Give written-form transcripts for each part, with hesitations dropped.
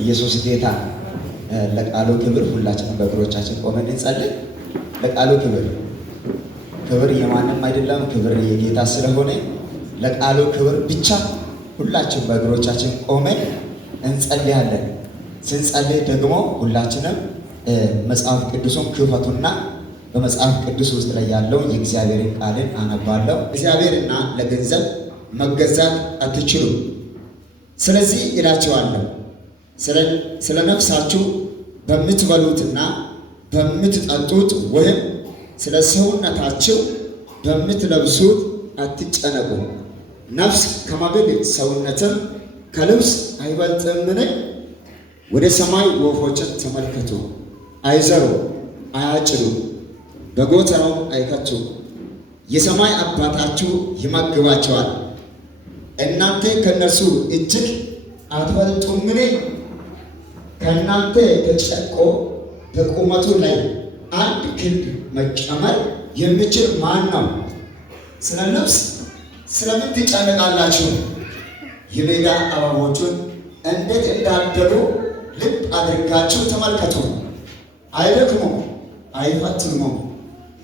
ኢየሱስ ጌታ። ለቃሉ ክብር ሁላችንም በእግሮቻችን ቆመን እንጸልይ። ለቃሉ ክብር የማንም አይደለም፣ ክብር የጌታ ስለሆነ ለቃሉ ክብር ብቻ ሁላችን በእግሮቻችን ቆመን እንጸልያለን። ስንጸልይ ደግሞ ሁላችንም መጽሐፍ ቅዱስን ክፈቱና በመጽሐፍ ቅዱስ ውስጥ ላይ ያለው የእግዚአብሔርን ቃልን አነባለሁ። እግዚአብሔርና ለገንዘብ መገዛት አትችሉም። ስለዚህ እላችኋለሁ ስለ ነፍሳችሁ በምትበሉትና በምትጠጡት ወይም ስለ ሰውነታችሁ በምትለብሱት አትጨነቁ። ነፍስ ከመብል ሰውነትም ከልብስ አይበልጥምን? ወደ ሰማይ ወፎችን ተመልከቱ። አይዘሩ፣ አያጭዱ፣ በጎተራውም አይከቱም፣ የሰማይ አባታችሁ ይመግባቸዋል። እናንተ ከእነርሱ እጅግ አትበልጡምን? ከእናንተ ተጨንቆ በቁመቱ ላይ አንድ ክንድ መጨመር የሚችል ማን ነው? ስለ ልብስ ስለምን ትጨነቃላችሁ? የሜዳ አበቦቹን እንዴት እንዳደጉ ልብ አድርጋችሁ ተመልከቱ። አይደክሙም፣ አይፈትኑም።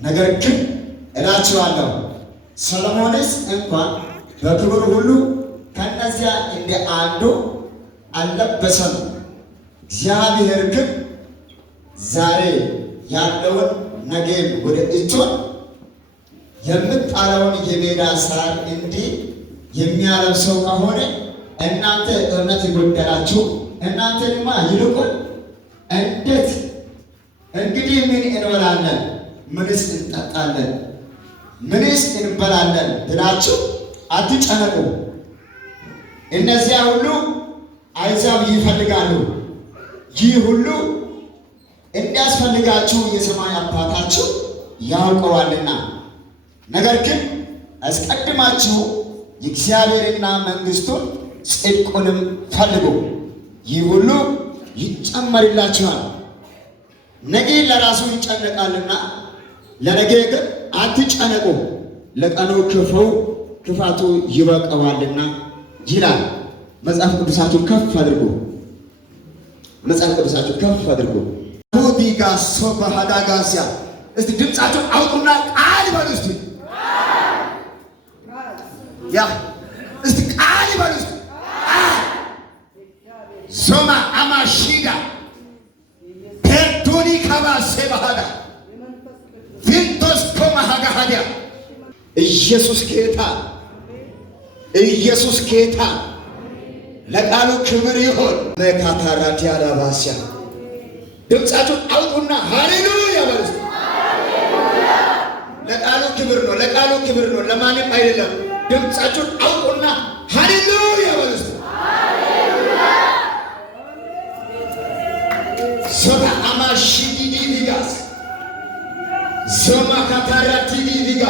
ነገር ግን እላችኋለሁ ሰሎሞንስ እንኳን በክብር ሁሉ ከእነዚያ እንደ አንዱ አልለበሰም። እግዚአብሔር ግን ዛሬ ያለውን ነገም ወደ እቶን የምጣለውን የሜዳ ሳር እንዲህ የሚያለብሰው ከሆነ እናንተ እምነት የጎደላችሁ እናንተንማ ይልቁን እንዴት እንግዲህ ምን እንበላለን፣ ምንስ እንጠጣለን፣ ምንስ እንበላለን ብላችሁ አትጨነቁ። እነዚያ ሁሉ አሕዛብ ይፈልጋሉ። ይህ ሁሉ እንዲያስፈልጋችሁ የሰማይ አባታችሁ ያውቀዋልና። ነገር ግን አስቀድማችሁ የእግዚአብሔርና መንግሥቱን ጽድቁንም ፈልጉ፣ ይህ ሁሉ ይጨመርላችኋል። ነገ ለራሱ ይጨነቃልና ለነገ ግን አትጨነቁ፣ ለቀኑ ክፋቱ ይበቃዋልና ይላል። መጽሐፍ ቅዱሳችሁ ከፍ አድርጉ። መጽሐፍ ቅዱሳችሁ ከፍ አድርጉ። ዲጋሶ በሃዳጋሲያ እስቲ ድምጻችሁ አውጡና ቃል ይበሉ። እስቲ እስቲ ቃል ይበሉ። እስቲ ሶማ አማሺዳ ፔርቶኒ ካባሴ ባህዳ ቪንቶስ ኮማሃጋሃዲያ ኢየሱስ ጌታ፣ ኢየሱስ ጌታ። ለቃሉ ክብር ይሁን። መካታራቲያ ላባሲያ ድምጻችሁን አውጡና ሃሌሉያ በሉ። ለቃሉ ክብር ነው፣ ለቃሉ ክብር ነው፣ ለማንም አይደለም። ድምጻችሁን አውጡና ሃሌሉያ በሉ። ሶታ አማሺዲ ዲጋስ ሶማ ካታራቲ ዲጋ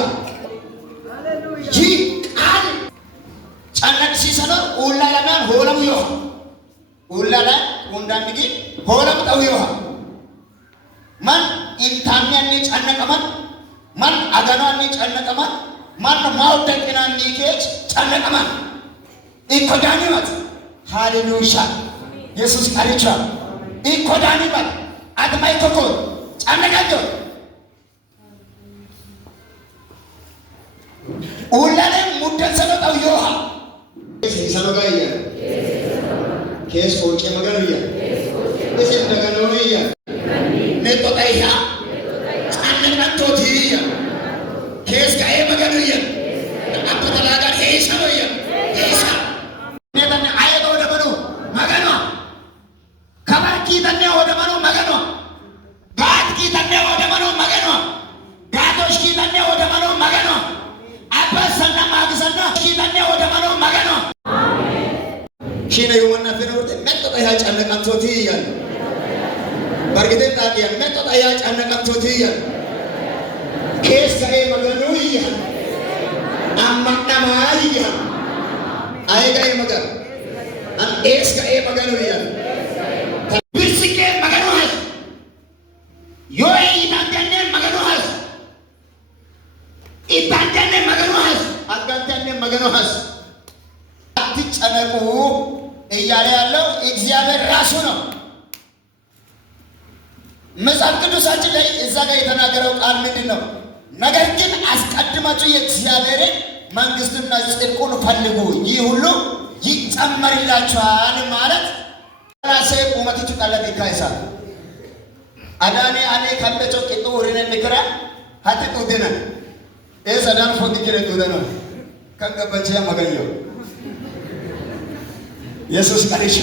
ይህ ቃል ጨነቅ ሲሰነ ኡላ ለማን ሆለሙ ይሆ ኡላ ላይ ወንዳንጊ ሆለሙ ጠው ይሆ ማን ኢንታኛኒ ጨነቀማን ማን አገናኒ ጨነቀማን ማን ማውደቅናኒ ከች ጨነቀማን ኢኮዳኒማት ሃሌሉያ ኢየሱስ ካሪቻ ኢኮዳኒማት አድማይ ኮኮ ጨነቀጆ ኡላ ላይ ሙደሰነ ጠው ይሆ ሰኖጋያ ኬስ ፎጬ መገሩያ እሴ እንደገነውያ ኔጦጣይያ ጻነናቶቲያ ኬስ ጋዬ መገሩያ አปตลาጋር ሄሰኖያ ሄሳ ነተነ አይቶ ወደመኑ መገኗ ከማርኪ ተነ ወደመኑ መገኗ ጋትኪ ተነ ወደመኑ መገኗ ጋቶሽኪ ተነ ወደመኑ መገኗ አባሰና ማግሰና ኪተነ ወደመኑ መገኗ ሺነ የሆነ ፍኖት መጥቶ ያጫነቀምቶት ይያል በርግጥ ታዲያ መጥቶ ያጫነቀምቶት ይያል ኬስ ጋዬ መገኑ ይያል አማናማ ይያል አይጋዬ መገኑ ኤስ ጋዬ መገኑ ይያል ብስቄ መገኑ ሀስ ዮይ ታንተነ መገኑ ሀስ ኢታንተነ መገኑ ሀስ አጋንተነ መገኑ ሀስ አትጨነቁ እያለ ያለው እግዚአብሔር ራሱ ነው። መጽሐፍ ቅዱሳችን ላይ እዛ ጋር የተናገረው ቃል ምንድን ነው? ነገር ግን አስቀድማችሁ የእግዚአብሔርን መንግስትና ጽድቁን ፈልጉ፣ ይህ ሁሉ ይጨመርላችኋል ማለት ራሴ ቁመትቹ ቀለብ ይካይሳል አዳኔ አኔ ከበቾ ቂጡ ወሪነ ንክራ ሀቲ ጡድነ ሰዳን ፎት ጅረ ጡደነ ከንገበቸ መገኘው ኢየሱስ ቀሪሽ